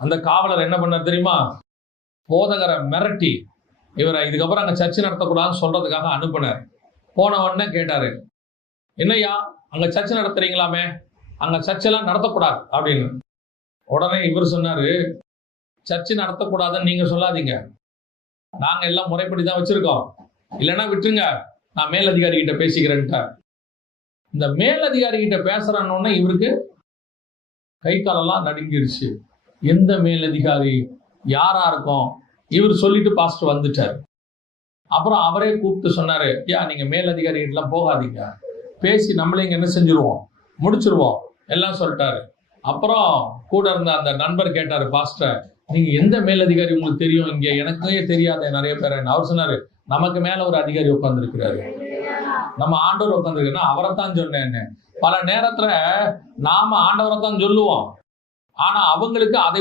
அந்த காவலர் என்ன பண்ணார் தெரியுமா? போதகரை மிரட்டி இவரை இதுக்கப்புறம் அங்க சர்ச்சை நடத்தக்கூடாதுன்னு சொல்றதுக்காக அனுப்புனார். போன உடனே கேட்டாரு, என்னய்யா அங்க சர்ச்சை நடத்துறீங்களாமே, அங்க சர்ச்சைலாம் நடத்தக்கூடாது அப்படின்னு. உடனே இவர் சொன்னாரு, சர்ச்சை நடத்தக்கூடாதுன்னு நீங்க சொல்லாதீங்க, நாங்க எல்லாம் முறைப்படி தான் வச்சிருக்கோம், இல்லைன்னா விட்டுருங்க, நான் மேலதிகாரி கிட்ட பேசிக்கிறேன்ட்டார். இந்த மேலதிகாரி கிட்ட பேசுறான்னு இவருக்கு கை காலெல்லாம் நடுங்கிருச்சு. எந்த மேலதிகாரி, யாரா இருக்கும்? இவர் சொல்லிட்டு பாஸ்டர் வந்துட்டார். அப்புறம் அவரே கூப்பிட்டு சொன்னாரு, நீங்க மேலதிகாரி கிட்டலாம் போகாதீங்க, பேசி நம்மளே இங்க என்ன செஞ்சிருவோம், முடிச்சிருவோம் எல்லாம் சொல்லிட்டாரு. அப்புறம் கூட இருந்த அந்த நண்பர் கேட்டாரு, பாஸ்டர் நீங்க எந்த மேலதிகாரி உங்களுக்கு தெரியும்? இங்க எனக்கே தெரியாத நிறைய பேர். அவர் சொன்னாரு, நமக்கு மேல ஒரு அதிகாரி உட்கார்ந்துருக்கிறாரு, நம்ம ஆண்டவர் உட்கார்ந்துருக்காரு, அவரைத்தான் சொன்னேன்னு. பல நேரத்துல நாம ஆண்டவரை தான் சொல்லுவோம், ஆனா அவங்களுக்கு அதை